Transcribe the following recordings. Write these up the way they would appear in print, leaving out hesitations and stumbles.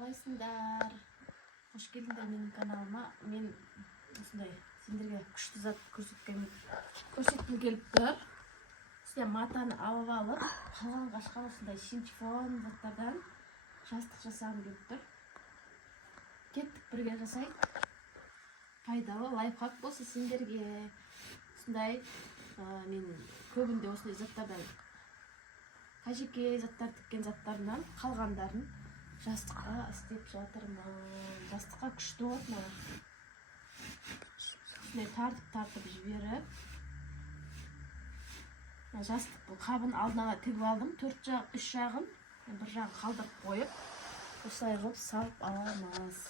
Қалайсыңдар? Қош келдіңдер менің каналыма. Мен осындай сендерге күшті зат көрсеткім келіп тұр. Осындай матаны алып алып, қалған қашқан осындай шинчифон заттардан жастық жасағым келіп тұр. Кеттік, бірге жасайық. Пайдалы лайфхак болса сендерге. Осындай мен көбінде осындай заттардан, қажеке заттар тіккен заттарынан қалғандарын жастыққа істеп жатырмын. Жастыққа күшті болады. Осындай тартып жіберіп, жастық қабын алдына тігіп алдым. 3 жағын, бір жағын қалдырып қойып, осылай қылып салып аламыз.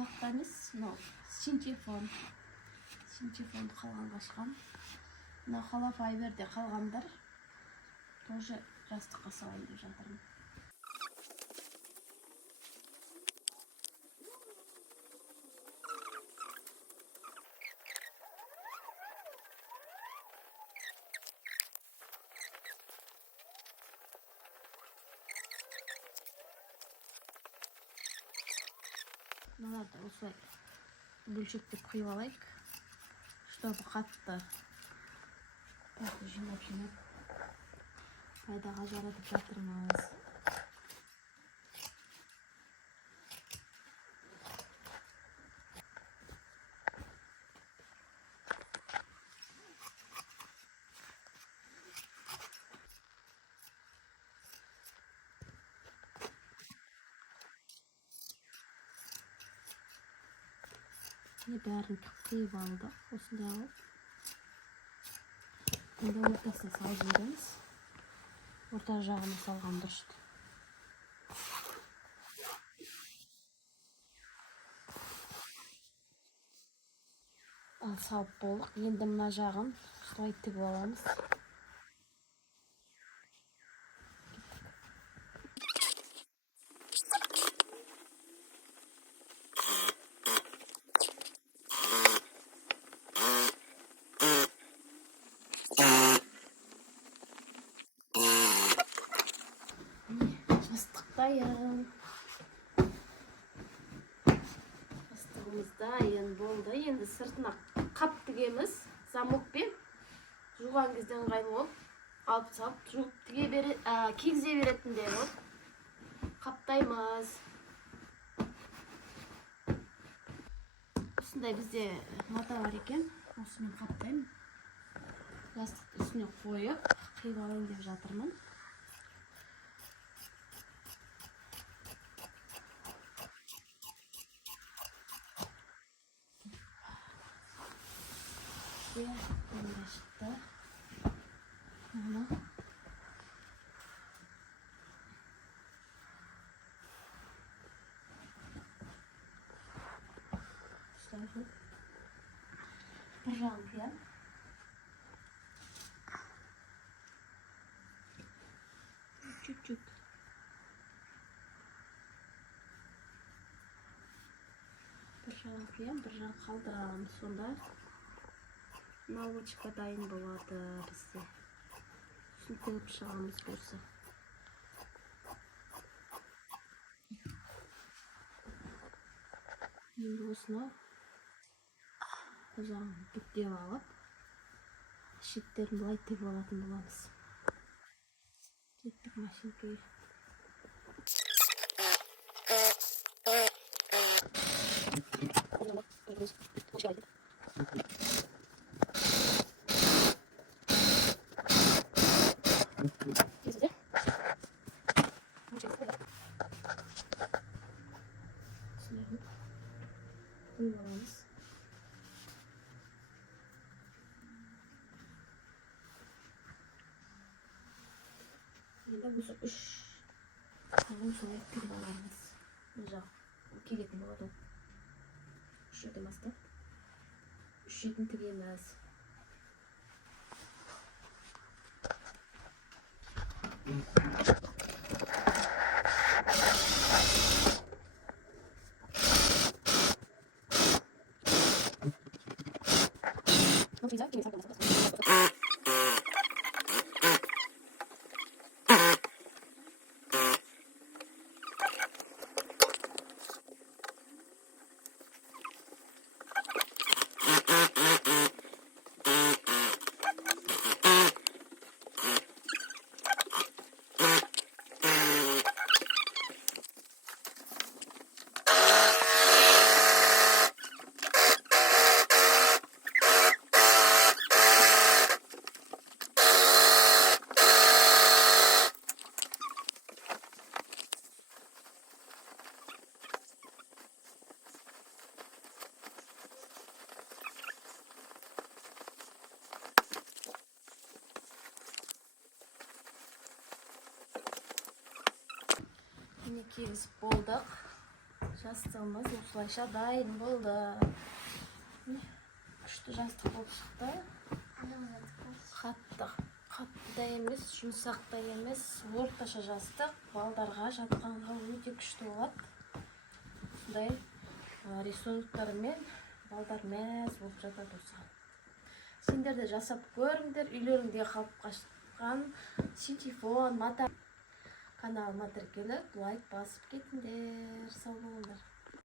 Мақта емес, шинчифон қалған қашқан. Мына Холо Файберде қалғандар тоже жастыққа салайын деп жатырмын. Мыналарды осылай бөлшектеп құйып алайық, чтобы қатты жинап пайдаға жаратып жатырмыз. Бәрін қиып алдық, осындай алып. Енді ортасына салып жібереміз. Орта жағына салған дұрыс. Ал салып болдық. Енді мына жағын солай тігіп аламыз. Жастығымыз дайын болды. Енді сыртына қап тігеміз. Замокпен жуған кезде ыңғайлы болып, алып салып жуып кигізе беретіндей болып қаптаймыз. Осындай бізде мата бар екен. Осымен қаптаймын. Жастықты үстіне қойып, қиып алайын деп жатырмын. Мында шықты. Bir жағын қиям. Чуть-чуть. Bir жағын қиям, бір жағын қалдырамын. Сонда наволочка дайын болады бізде. Сосын тігіп шығамыз болса. Енді осыны жағын бүктеп алып, шеттерін былай тігіп алатын боламыз. Кеттік машинкеге. Uygulamamız. Burada bu 3 tane sonra ekledim alarmız. Güzel. 2 yetim oldu. 3 yetim astı. 3 yetim tigemez. No, güzel. Minekimiz болдық. Жастығымыз осылайша дайын болды. Күшті жастық болып шықты. Қатты да емес, жұмсақ та емес, орташа жастық. Балдарға жатқанға өте күшті болады. Сондай рисунктарымен балдар мәз болып жатады осыған. Сендер де жасап көріңдер, үйлеріңде қалып қашқан синтефон, каналыма тіркеліп, лайк басып кетіңдер. Сау болыңдар.